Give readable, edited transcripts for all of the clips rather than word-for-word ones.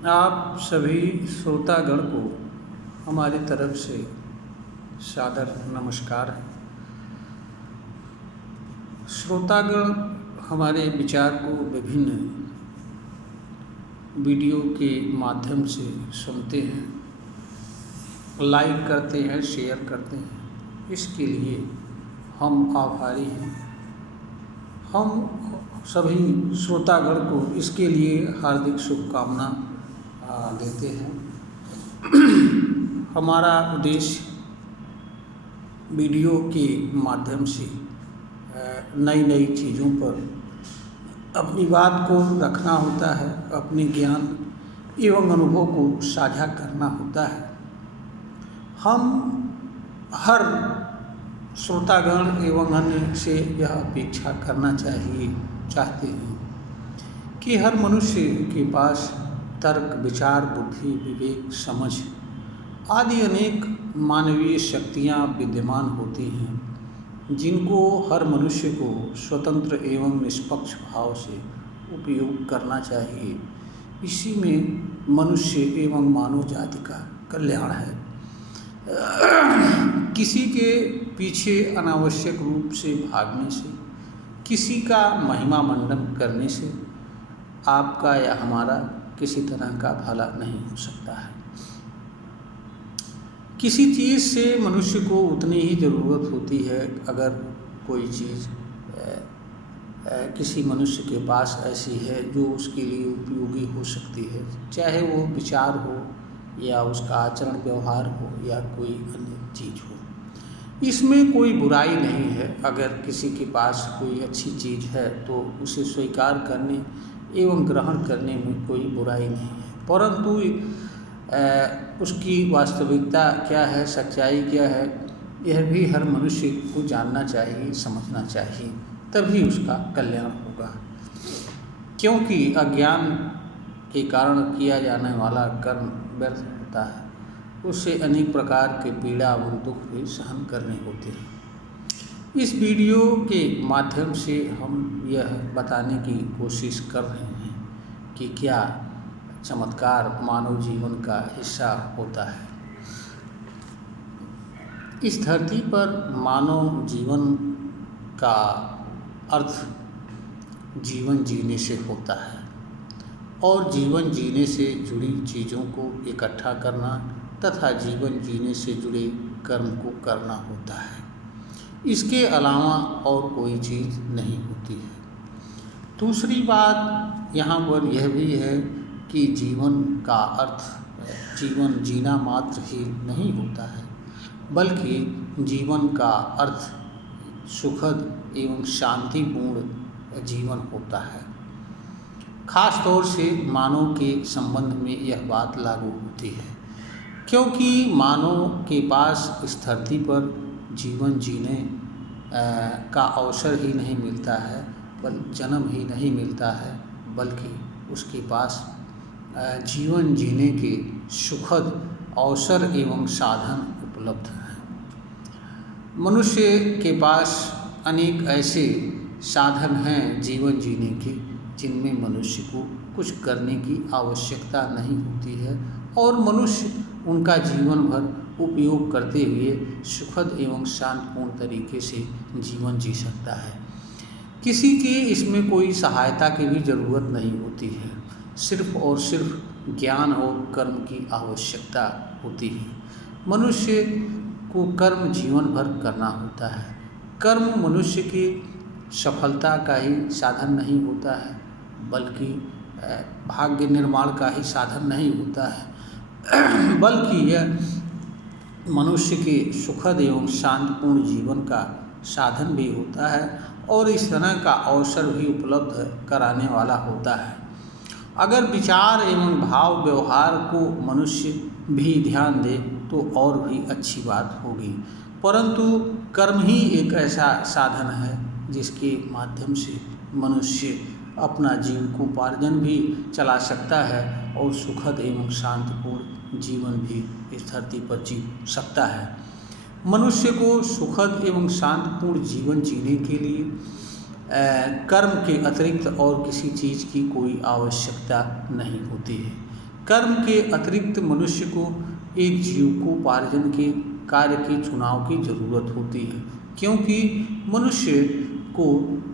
आप सभी श्रोतागण को हमारी तरफ से सादर नमस्कार है। श्रोतागण हमारे विचार को विभिन्न वीडियो के माध्यम से सुनते हैं, लाइक करते हैं, शेयर करते हैं। इसके लिए हम आभारी हैं। हम सभी श्रोतागण को इसके लिए हार्दिक शुभकामना देते हैं। हमारा उद्देश्य वीडियो के माध्यम से नई नई चीज़ों पर अपनी बात को रखना होता है, अपने ज्ञान एवं अनुभव को साझा करना होता है। हम हर श्रोतागण एवं अन्य से यह अपेक्षा करना चाहते हैं कि हर मनुष्य के पास तर्क, विचार, बुद्धि, विवेक, समझ आदि अनेक मानवीय शक्तियाँ विद्यमान होती हैं, जिनको हर मनुष्य को स्वतंत्र एवं निष्पक्ष भाव से उपयोग करना चाहिए। इसी में मनुष्य एवं मानव जाति का कल्याण है। किसी के पीछे अनावश्यक रूप से भागने से, किसी का महिमा मंडन करने से आपका या हमारा किसी तरह का भला नहीं हो सकता है। किसी चीज़ से मनुष्य को उतनी ही ज़रूरत होती है। अगर कोई चीज़ किसी मनुष्य के पास ऐसी है जो उसके लिए उपयोगी हो सकती है, चाहे वो विचार हो या उसका आचरण व्यवहार हो या कोई अन्य चीज़ हो, इसमें कोई बुराई नहीं है। अगर किसी के पास कोई अच्छी चीज़ है तो उसे स्वीकार करने एवं ग्रहण करने में कोई बुराई नहीं है, परंतु उसकी वास्तविकता क्या है, सच्चाई क्या है, यह भी हर मनुष्य को जानना चाहिए, समझना चाहिए, तभी उसका कल्याण होगा। क्योंकि अज्ञान के कारण किया जाने वाला कर्म व्यर्थ होता है, उससे अनेक प्रकार के पीड़ा एवं दुख भी सहन करने होते हैं। इस वीडियो के माध्यम से हम यह बताने की कोशिश कर रहे हैं कि क्या चमत्कार मानव जीवन का हिस्सा होता है। इस धरती पर मानव जीवन का अर्थ जीवन जीने से होता है और जीवन जीने से जुड़ी चीज़ों को इकट्ठा करना तथा जीवन जीने से जुड़े कर्म को करना होता है। इसके अलावा और कोई चीज़ नहीं होती है। दूसरी बात यहाँ पर यह भी है कि जीवन का अर्थ जीवन जीना मात्र ही नहीं होता है, बल्कि जीवन का अर्थ सुखद एवं शांतिपूर्ण जीवन होता है। खास तौर से मानव के संबंध में यह बात लागू होती है, क्योंकि मानव के पास इस धरती पर जीवन जीने का अवसर ही नहीं मिलता है, जन्म ही नहीं मिलता है, बल्कि उसके पास जीवन जीने के सुखद अवसर एवं साधन उपलब्ध हैं। मनुष्य के पास अनेक ऐसे साधन हैं जीवन जीने के, जिनमें मनुष्य को कुछ करने की आवश्यकता नहीं होती है और मनुष्य उनका जीवन भर उपयोग करते हुए सुखद एवं शांतिपूर्ण तरीके से जीवन जी सकता है। किसी की इसमें कोई सहायता की भी ज़रूरत नहीं होती है, सिर्फ और सिर्फ ज्ञान और कर्म की आवश्यकता होती है। मनुष्य को कर्म जीवन भर करना होता है। कर्म मनुष्य की सफलता का ही साधन नहीं होता है, बल्कि भाग्य निर्माण का ही साधन नहीं होता है, बल्कि यह मनुष्य के सुखद एवं शांतिपूर्ण जीवन का साधन भी होता है और इस तरह का अवसर भी उपलब्ध कराने वाला होता है। अगर विचार एवं भाव व्यवहार को मनुष्य भी ध्यान दे तो और भी अच्छी बात होगी, परंतु कर्म ही एक ऐसा साधन है जिसके माध्यम से मनुष्य अपना जीविकोपार्जन भी चला सकता है और सुखद एवं शांतिपूर्ण जीवन भी इस धरती पर जी सकता है। मनुष्य को सुखद एवं शांतिपूर्ण जीवन जीने के लिए कर्म के अतिरिक्त और किसी चीज़ की कोई आवश्यकता नहीं होती है। कर्म के अतिरिक्त मनुष्य को एक जीविकोपार्जन के कार्य के चुनाव की ज़रूरत होती है, क्योंकि मनुष्य को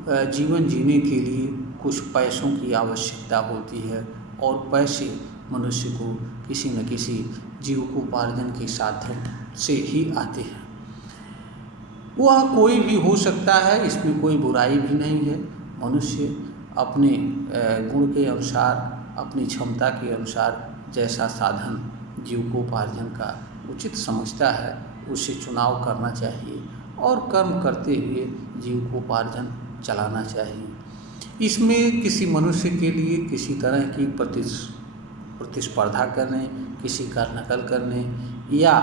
जीवन जीने के लिए कुछ पैसों की आवश्यकता होती है और पैसे मनुष्य को किसी न किसी जीविकोपार्जन के साधन से ही आते हैं। वह कोई भी हो सकता है, इसमें कोई बुराई भी नहीं है। मनुष्य अपने गुण के अनुसार, अपनी क्षमता के अनुसार जैसा साधन जीविकोपार्जन का उचित समझता है उसे चुनाव करना चाहिए और कर्म करते हुए जीविकोपार्जन चलाना चाहिए। इसमें किसी मनुष्य के लिए किसी तरह की प्रतिस्पर्धा करने, किसी का नकल करने या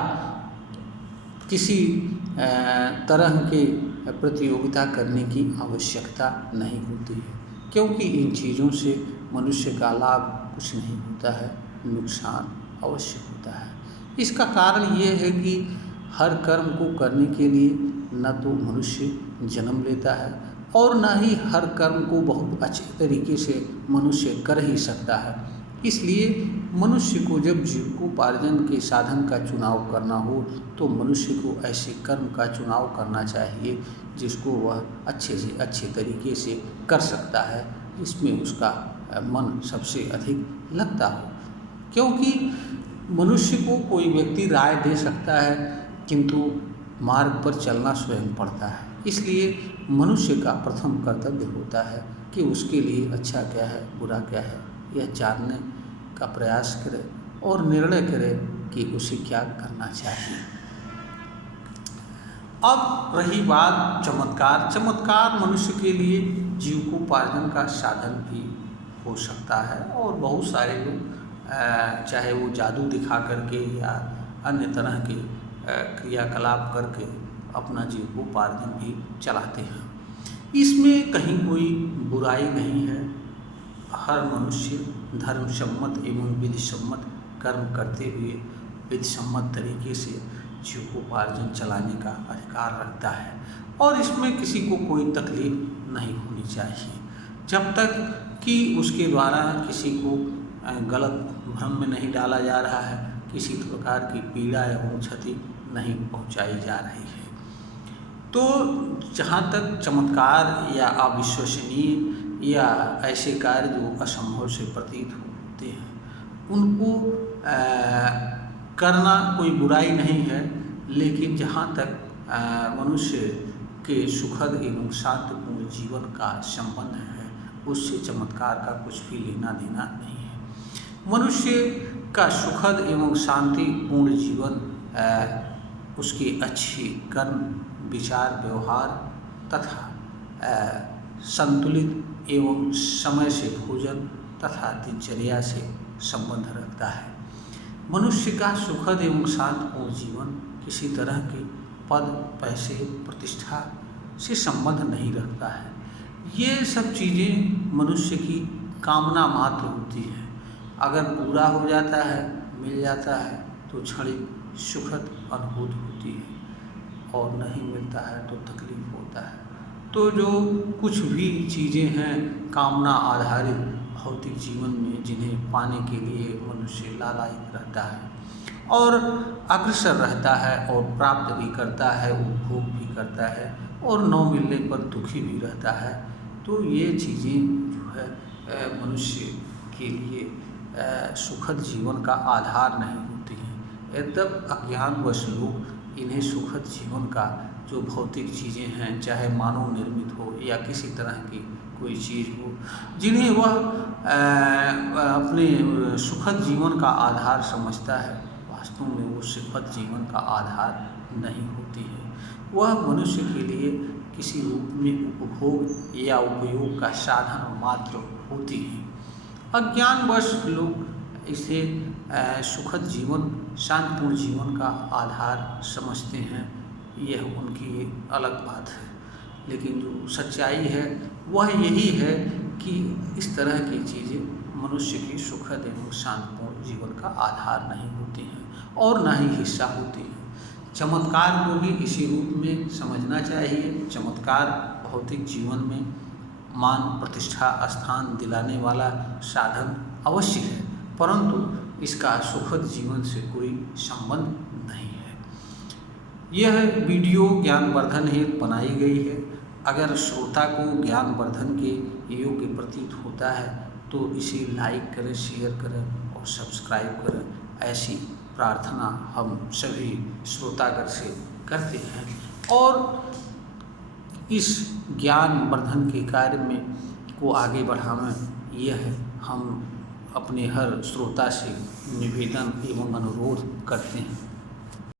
किसी तरह के प्रतियोगिता करने की आवश्यकता नहीं होती है, क्योंकि इन चीज़ों से मनुष्य का लाभ कुछ नहीं होता है, नुकसान अवश्य होता है। इसका कारण ये है कि हर कर्म को करने के लिए न तो मनुष्य जन्म लेता है और न ही हर कर्म को बहुत अच्छे तरीके से मनुष्य कर ही सकता है। इसलिए मनुष्य को जब जीविकोपार्जन के साधन का चुनाव करना हो तो मनुष्य को ऐसे कर्म का चुनाव करना चाहिए जिसको वह अच्छे से अच्छे तरीके से कर सकता है, जिसमें उसका मन सबसे अधिक लगता हो। क्योंकि मनुष्य को कोई व्यक्ति राय दे सकता है, किंतु मार्ग पर चलना स्वयं पड़ता है। इसलिए मनुष्य का प्रथम कर्तव्य होता है कि उसके लिए अच्छा क्या है, बुरा क्या है, यह जानने का प्रयास करे और निर्णय करे कि उसे क्या करना चाहिए। अब रही बात चमत्कार। चमत्कार मनुष्य के लिए जीविकोपार्जन का साधन भी हो सकता है और बहुत सारे लोग चाहे वो जादू दिखा करके या अन्य तरह के क्रियाकलाप करके अपना जीविकोपार्जन भी चलाते हैं। इसमें कहीं कोई बुराई नहीं है। हर मनुष्य धर्मसम्मत एवं विधिसम्मत कर्म करते हुए विधिसम्मत तरीके से जीविकोपार्जन चलाने का अधिकार रखता है और इसमें किसी को कोई तकलीफ नहीं होनी चाहिए, जब तक कि उसके द्वारा किसी को गलत भ्रम में नहीं डाला जा रहा है, किसी प्रकार की पीड़ा एवं क्षति नहीं पहुंचाई जा रही है। तो जहाँ तक चमत्कार या अविश्वसनीय या ऐसे कार्य जो असंभव से प्रतीत होते हैं उनको करना कोई बुराई नहीं है, लेकिन जहाँ तक मनुष्य के सुखद एवं शांतिपूर्ण जीवन का संबंध है उससे चमत्कार का कुछ भी लेना देना नहीं है। मनुष्य का सुखद एवं शांतिपूर्ण जीवन उसके अच्छे कर्म, विचार, व्यवहार तथा संतुलित एवं समय से भोजन तथा दिनचर्या से संबंध रखता है। मनुष्य का सुखद एवं शांतिपूर्ण जीवन किसी तरह के पद, पैसे, प्रतिष्ठा से संबंध नहीं रखता है। ये सब चीज़ें मनुष्य की कामना मात्र होती है। अगर पूरा हो जाता है, मिल जाता है तो क्षणिक सुखद अनुभूति होती है और नहीं मिलता है तो तकलीफ होता है। तो जो कुछ भी चीज़ें हैं कामना आधारित भौतिक जीवन में, जिन्हें पाने के लिए मनुष्य लालायित रहता है और अग्रसर रहता है और प्राप्त भी करता है, उपभोग भी करता है और न मिलने पर दुखी भी रहता है, तो ये चीज़ें जो है मनुष्य के लिए सुखद जीवन का आधार नहीं होती हैं। यद्यप अज्ञानवश लोग इन्हें सुखद जीवन का जो भौतिक चीज़ें हैं, चाहे मानव निर्मित हो या किसी तरह की कोई चीज़ हो, जिन्हें वह अपने सुखद जीवन का आधार समझता है, वास्तव में वो सुखद जीवन का आधार नहीं होती है। वह मनुष्य के लिए किसी रूप में उपभोग या उपयोग का साधन मात्र होती है। अज्ञानवश लोग इसे सुखद जीवन, शांतिपूर्ण जीवन का आधार समझते हैं, यह उनकी अलग बात है। लेकिन जो सच्चाई है वह यही है कि इस तरह की चीज़ें मनुष्य की सुखद एवं शांतिपूर्ण जीवन का आधार नहीं होती हैं और न ही हिस्सा होती हैं। चमत्कार को भी इसी रूप में समझना चाहिए। चमत्कार भौतिक जीवन में मान, प्रतिष्ठा, स्थान दिलाने वाला साधन अवश्य है, परंतु इसका सुखद जीवन से कोई संबंध नहीं है। यह वीडियो ज्ञानवर्धन हेतु बनाई गई है। अगर श्रोता को ज्ञानवर्धन के योग्य प्रतीत होता है तो इसे लाइक करें, शेयर करें और सब्सक्राइब करें। ऐसी प्रार्थना हम सभी श्रोतागण से करते हैं और इस ज्ञानवर्धन के कार्य में को आगे बढ़ावें, यह हम अपने हर श्रोता से निवेदन एवं अनुरोध करते हैं।